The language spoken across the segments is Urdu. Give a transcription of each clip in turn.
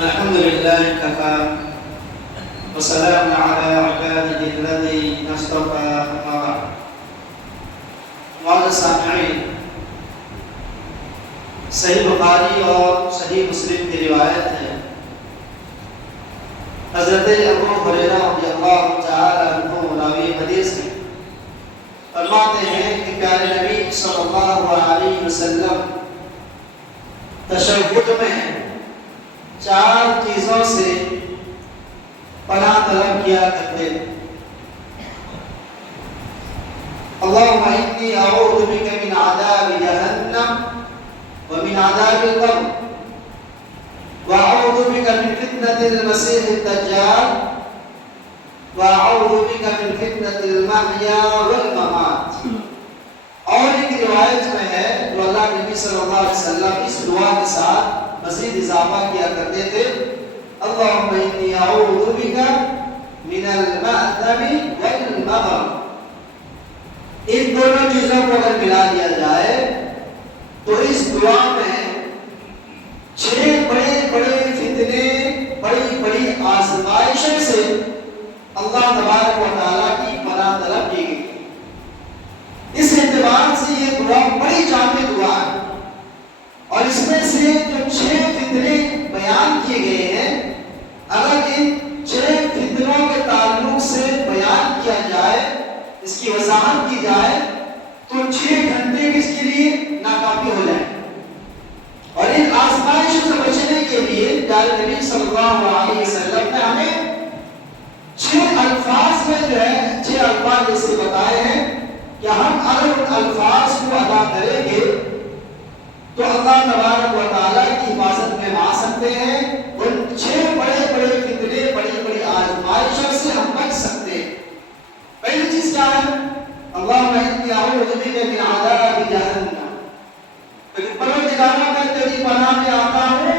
الحمد لله كفى وسلام على عباده الذين اصطفى أما بعد. معزز سامعین، صحیح بخاری اور صحیح مسلم کی روایت ہے، حضرت ابو ہریرہ رضی اللہ تعالی عنہ راوی حدیث ہے، فرماتے ہیں کہ پیارے نبی صلی اللہ علیہ وسلم تشہد میں 4 چیزوں سے پناہ طلب کیا کرتے تھے۔ اللہم انی اعوذ بک من عذاب جہنم ومن عذاب القبر واعوذ بک من فتنة المسیح الدجال واعوذ بک من فتنة المحیا والممات۔ اور ایک روایت میں ہے جو اللہ کے نبی صلی اللہ علیہ وسلم اس دعا کے ساتھ مزید اضافہ کیا کرتے تھے، اللہم انی اعوذ بک من المأثم والمغرم۔ ان دونوں چیزوں کو اگر ملا دیا جائے تو اس دعا میں 6 بڑے بڑے فتنے، بڑی بڑی آزمائشوں سے اللہ تبارک و تعالیٰ کی پناہ طلب کی گئی۔ اس اعتبار سے یہ دعا بڑی جامع دعا ہے، اور اس میں سے جو 6 فتنے بیان کیے گئے ہیں، اگر ان 6 فتنوں کے تعلق سے بیان کیا جائے، اس کی وضاحت کی جائے، تو 6 گھنٹے اس کے لیے ناکافی ہو جائے۔ اور ان آزمائشوں سے بچنے کے لیے پیارے نبی صلی اللہ علیہ وسلم نے ہمیں 6 الفاظ میں جو ہے 6 الفاظ جیسے بتائے ہیں کہ ہم اگر ان الفاظ کو ادا کریں گے تو اللہ تبارک و تعالیٰ کی حفاظت میں آ سکتے ہیں، ان 6 بڑے بڑے فتنے، بڑی بڑی آزمائشوں سے ہم بچ سکتے ہیں۔ پہلی چیز کیا ہے؟ اللہم انی اعوذ بک من عذاب جہنم، پروردگارا میں تیری پناہ میں آتا ہوں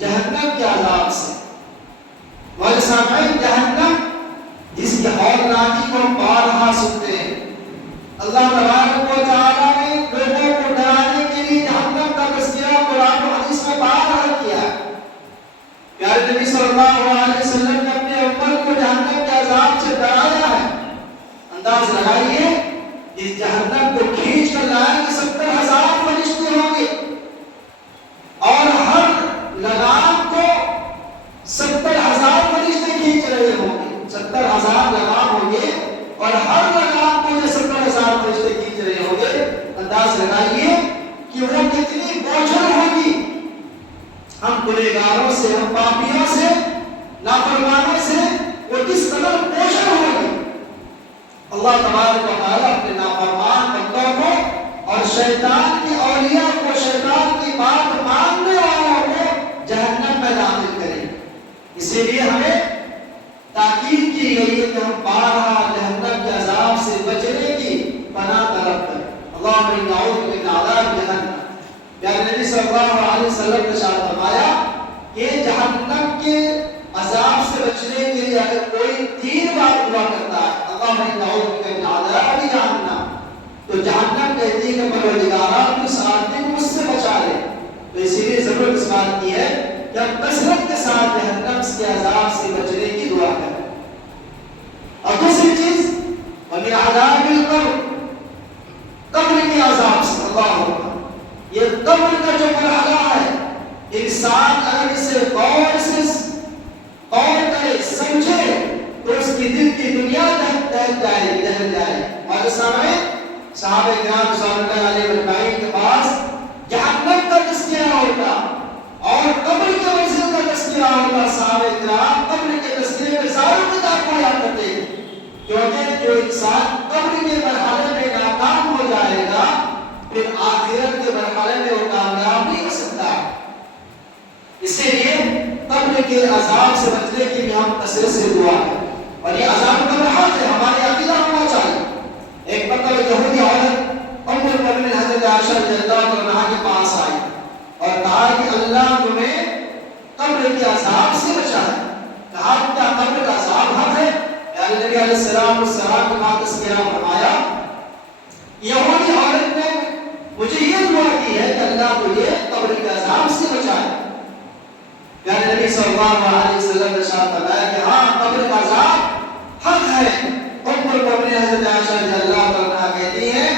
جہنم کے عذاب سے۔ اور سامعین، جہنم جس کی ہولناکی کو بارہا سنتے ہیں، اللہ تبارک و تعالیٰ نے لوگوں کو ڈرانے کے لیے جہنم کا تذکرہ قرآن و حدیث میں بارہا کیا ہے۔ پیارے نبی صلی اللہ علیہ وسلم نے اپنے امت کو جہنم کے عذاب سے ڈرایا ہے۔ انداز لگائیے، اس جہنم کو کھینچ کر لائیں گے 70,000 فرشتے ہوں گے، اور ہر لگام کو 70,000 فرشتے کھینچ رہے ہوں گے۔ 70,000 لگام ہوں گے اور ہر لگام کو یہ 70,000 فرشتے کھینچ رہے ہوں گے۔ انداز لگائیے کہ وہ کتنی بوجھل ہوگی ہم گنہگاروں سے، ہم پاپیوں سے، نافرمانوں سے، وہ کس قدر بوجھل ہوگی۔ اللہ تبارک و تعالیٰ اپنے نافرمان بندوں کو اور شیطان کی اولیاء کو، شیطان کی بات ماننے والوں کو جہنم میں داخل کرے۔ اسی لیے ہمیں تاکید کی گئی ہے کہ ہم بارہا جہنم کے عذاب سے بچنے کی پناہ طلب کریں۔ اللہم انی اعوذ بک من عذاب جہنم۔ پیارے نبی صلی اللہ علیہ وسلم نے ارشاد فرمایا کہ جہنم کے عذاب سے بچنے کے لیے اگر کوئی 3 بار دعا کرتا ہے، اللہم انی اعوذ بک من عذاب جہنم، تو جہنم کہتی ہے کہ پروردگارا تو اس آدمی کو مجھ سے بچا لے۔ تو اسی لیے ضرورت اس بات کی ہے کہ ہم کثرت کے ساتھ جہنم کے عذاب سے بچنے کی دعا کریں۔ اور دوسری چیز، ومن عذاب القبر، قبر کے عذاب سے۔ اللہ اکبر، یہ قبر کا جو مرحلہ ہے، انسان اگر اسے غور کرے، سمجھے، تو اس کی دل کی دنیا دہل جائے۔ ہمارے سامنے صحابہ کرام رضوان اللہ علیہ اجمعین کے پاس جہنم کا تذکرہ ہوتا اور قبر کے منزل کا تذکرہ ہوتا۔ صحابہ کرام قبر کے تذکرے میں زیادہ کتاب پڑھا کرتے ہیں، کیونکہ جو انسان قبر کے مرحلے میں ناکام ہو جائے گا، پھر آخرت کے مرحلے میں وہ کامیاب نہیں ہو سکتا۔ اسی لیے قبر کے عذاب سے بچنے کی بھی ہم کثرت سے دعا کریں۔ اور یہ عذاب کا مرحلہ ہے، ہمارے عقیدہ ہونا چاہیے۔ ایک مرتبہ یہودی عورت ام المؤمنین حضرت عائشہ رضی اللہ عنہا کے پاس آئی اور کہا کہ اللہ تمہیں قبر کے عذاب سے بچائے۔ کہا کیا قبر کا عذاب حق ہے؟ نبی علیہ السلام کے بعد تذکرہ فرمایا، یہودی عورت نے مجھے یہ دعا کی ہے کہ اللہ تجھے قبر کے عذاب سے بچائے۔ پیارے نبی کریم صلی اللہ علیہ وسلم نے ارشاد فرمایا کہ ہاں قبر کا عذاب حق ہے۔ ام المؤمنین حضرت عائشہ رضی اللہ تعالیٰ عنہا کہتی ہیں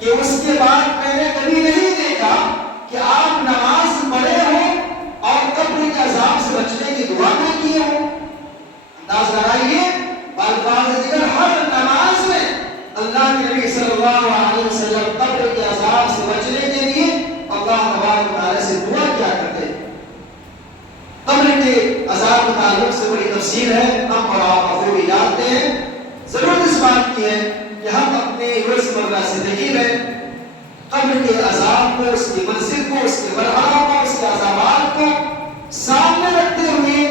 کہ اس کے بعد میں نے کبھی نہیں دیکھا کہ آپ نماز پڑھے ہوں اور قبر کے عذاب سے بچنے کی دعا نہ کیے ہوں۔ انداز لگائیے، بالفاظ ذکر ہر نماز میں اللہ کے نبی صلی اللہ علیہ وسلم قبر کے عذاب سے بچنے کے لیے اللہ تبارک و تعالی سے دعا کیا کرتے ہیں۔ قبر کے عذاب کے تعلق سے بڑی تفصیل ہے، ہم اور آپ خوبی جانتے ہیں۔ ضرورت اس بات کی ہے کہ ہم اپنے روزمرہ زندگی میں قبر کے عذاب کو، اس کی منزل کو، اس کے مرحلوں کو، اس کے عذابات کو سامنے رکھتے ہوئے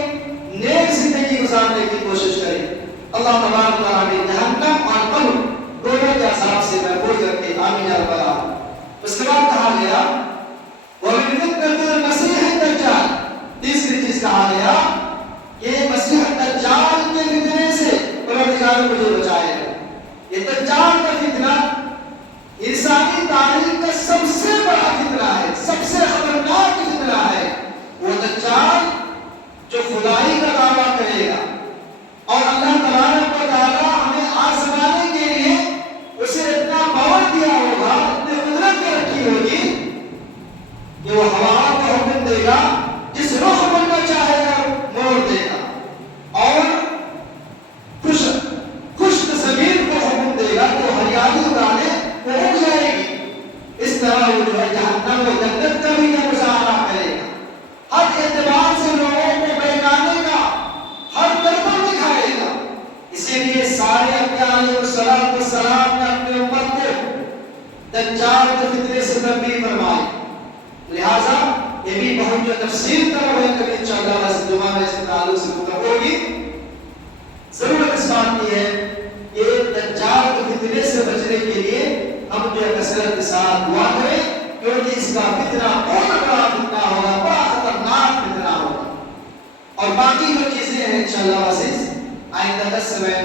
نیک زندگی گزارنے کی کوشش کریں۔ اللہ تبارک و تعالی جہنم اور قبر دونوں کے عذاب سے محفوظ رکھے، آمین یا رب العالمین۔ اس کے بعد کہا گیا وَمِن فِتْنَةِ الْمَسِيحِ الدَّجَّالِ، تیسری چیز کہا گیا کہ مسیح دجال کے فتنے سے پروردگار مجھے بچائے گا۔ یہ دجال کا فتنہ انسانی تاریخ کا سب سے بڑا فتنہ ہے، سب سے خطرناک فتنہ ہے۔ وہ دجال جو خدائی کا دعویٰ کرے گا اور اللہ تبارک و تعالیٰ ہمیں آزمانے کے لیے اسے اتنا پاور دیا ہوگا، اتنی قدرت میں رکھی ہوگی کہ وہ ہوا کو حکم دے گا، جس رخ بننا چاہے گا موڑ دے گا، اور خشک زمین کو حکم دے گا تو ہریالی اگانے وہ اگ جائے گی۔ اس طرح وہ جو ہے جہنم و جنت کا بھی مظاہرہ کرے گا، ہر اعتبار سے لوگوں کو بہکانے کا ہر طرف دکھائے گا۔ اسی لیے سارے انبیاء علیہ السلام نے اپنے امت کو دجال کے فتنے سے تنبیہ فرمائی، لہذا یہ بھی بہت جو تفصیل طلب ہے، کبھی انشاءاللہ اس جمعہ میں اس کے تعلق سے گفتگو ہوگی۔ ضرورت اس بات کی ہے کہ دجال کے فتنے سے بچنے کے لیے ہم جو کثرت کے ساتھ دعا کریں، کیونکہ اس کا فتنہ بہت بڑا فتنہ ہوگا، بڑا خطرناک فتنہ ہوگا۔ اور باقی جو چیزیں ہیں انشاءاللہ عزیز آئندہ درس میں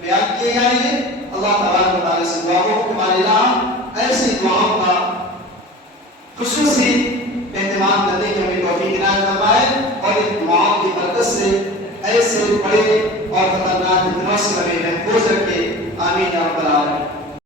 بیان کیے جائیں گے۔ اللہ تبارک و تعالی سے دعا ہو کہ ہمارے اللہ ایسی دعاؤں کا خصوصی اہتمام کرنے کی ہمیں توفیق عنایت فرمائے، اور ان دعاؤں کی برکت سے ایسے بڑے